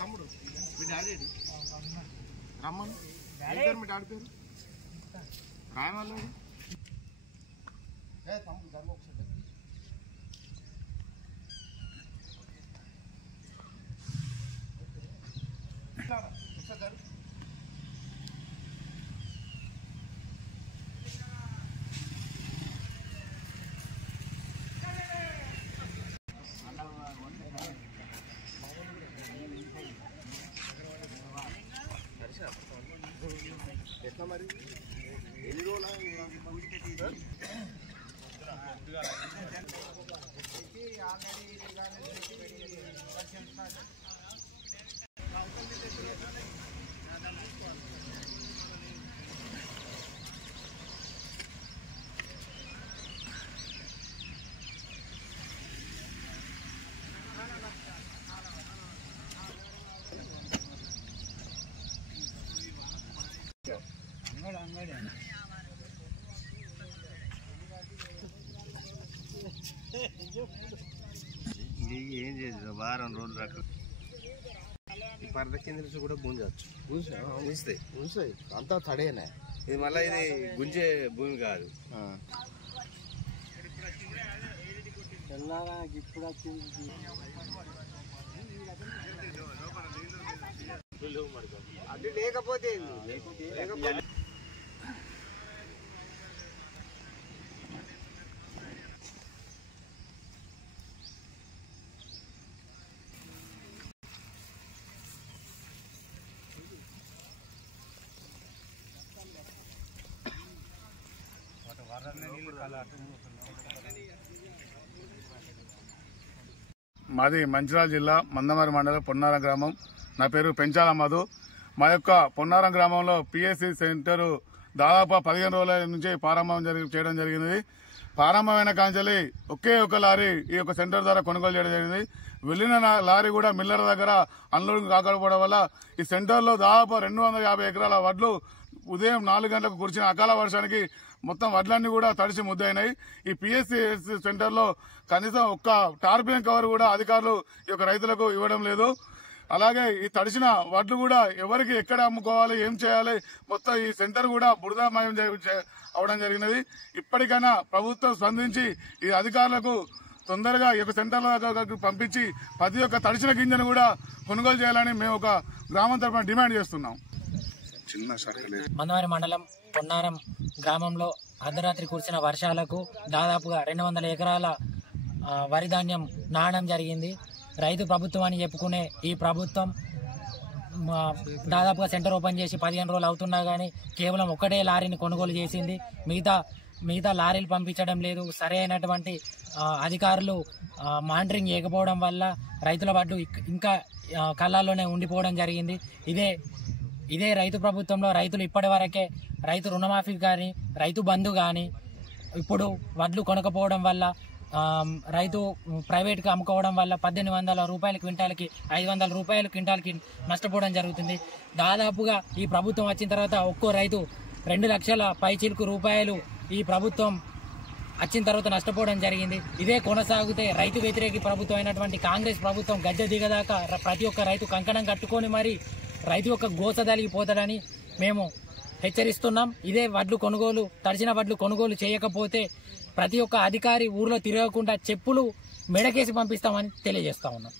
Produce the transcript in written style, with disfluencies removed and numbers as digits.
తమ్ముడు మీ డాడీ రమ్మను పేరు మీ డాడీ పేరు రాయమల్లి తమ్ముడు ధర్మ ఒకసారి ఎట్లా మరి ఎన్ని రోజులు ఏం చేసి వారం రోజులు రకాలు ఈ పరద కింద నుంచి కూడా గుంజవచ్చు గుంజుతాయి అంతా తడేనా ఇది మళ్ళీ ఇది గుంజే భూమి కాదు అది లేకపోతే మాది మంచిర్యాల జిల్లా మందమరి మండలం పొన్నారం గ్రామం. నా పేరు పెంచాల మధు. మా యొక్క పొన్నారం గ్రామంలో పిఎస్సి సెంటర్ దాదాపు 15 రోజుల నుంచి ప్రారంభం చేయడం జరిగింది. ప్రారంభమైన కాంచెలి ఒకే ఒక లారీ ఈ యొక్క సెంటర్ ద్వారా కొనుగోలు చేయడం జరిగింది. వెళ్లిన లారీ కూడా మిల్లర్ దగ్గర అన్లోడింగ్ కాకపోవడం వల్ల ఈ సెంటర్లో దాదాపు 250 ఎకరాల వడ్లు ఉదయం 4 గంటలకు కురిసిన అకాల వర్షానికి మొత్తం వడ్లన్నీ కూడా తడిసి ముద్దయినాయి. ఈ పిఎస్సి సెంటర్లో కనీసం ఒక్క టార్పిలిన్ కవర్ కూడా అధికారులు ఈ యొక్క రైతులకు ఇవ్వడం లేదు. అలాగే ఈ తడిసిన వడ్లు కూడా ఎవరికి ఎక్కడ అమ్ముకోవాలి, ఏం చేయాలి, మొత్తం ఈ సెంటర్ కూడా బురదమయం అవడం జరిగినది. ఇప్పటికైనా ప్రభుత్వం స్పందించి ఈ అధికారులకు తొందరగా ఈ యొక్క సెంటర్లకు పంపించి ప్రతి ఒక్క తడిసిన గింజను కూడా కొనుగోలు చేయాలని మేము ఒక గ్రామం తరఫున డిమాండ్ చేస్తున్నాం. మందమరి మండలం పొన్నారం గ్రామంలో అర్ధరాత్రి కురిసిన వర్షాలకు దాదాపుగా 200 ఎకరాల వరి ధాన్యం నాటడం జరిగింది. రైతు ప్రభుత్వం అని చెప్పుకునే ఈ ప్రభుత్వం దాదాపుగా సెంటర్ ఓపెన్ చేసి 15 రోజులు అవుతున్నా కానీ కేవలం ఒకటే లారీని కొనుగోలు చేసింది. మిగతా లారీలు పంపించడం లేదు. సరైనటువంటి అధికారులు మానిటరింగ్ చేయకపోవడం వల్ల రైతుల వడ్లు ఇంకా కళ్ళల్లోనే ఉండిపోవడం జరిగింది. ఇదే రైతు ప్రభుత్వంలో రైతులు ఇప్పటి వరకే రైతు రుణమాఫీ కానీ రైతు బంధు కానీ ఇప్పుడు వడ్లు కొనకపోవడం వల్ల రైతు ప్రైవేట్కి అమ్ముకోవడం వల్ల 1800 రూపాయల క్వింటాల్కి 500 రూపాయల క్వింటాల్కి నష్టపోవడం జరుగుతుంది. దాదాపుగా ఈ ప్రభుత్వం వచ్చిన తర్వాత ఒక్కో రైతు 2 లక్షల పైచిలుకు రూపాయలు ఈ ప్రభుత్వం వచ్చిన తర్వాత నష్టపోవడం జరిగింది. ఇదే కొనసాగితే రైతు వ్యతిరేక ప్రభుత్వం అయినటువంటి కాంగ్రెస్ ప్రభుత్వం గద్దె దిగదాకా ప్రతి ఒక్క రైతు కంకణం కట్టుకొని మరి రైతు యొక్క గోస దలిగిపోతాడని మేము హెచ్చరిస్తున్నాం. ఇదే తడిసిన వడ్లు కొనుగోలు చేయకపోతే ప్రతి ఒక్క అధికారి ఊర్లో తిరగకుండా చెప్పులు మెడకేసి పంపిస్తామని తెలియజేస్తా ఉన్నాం.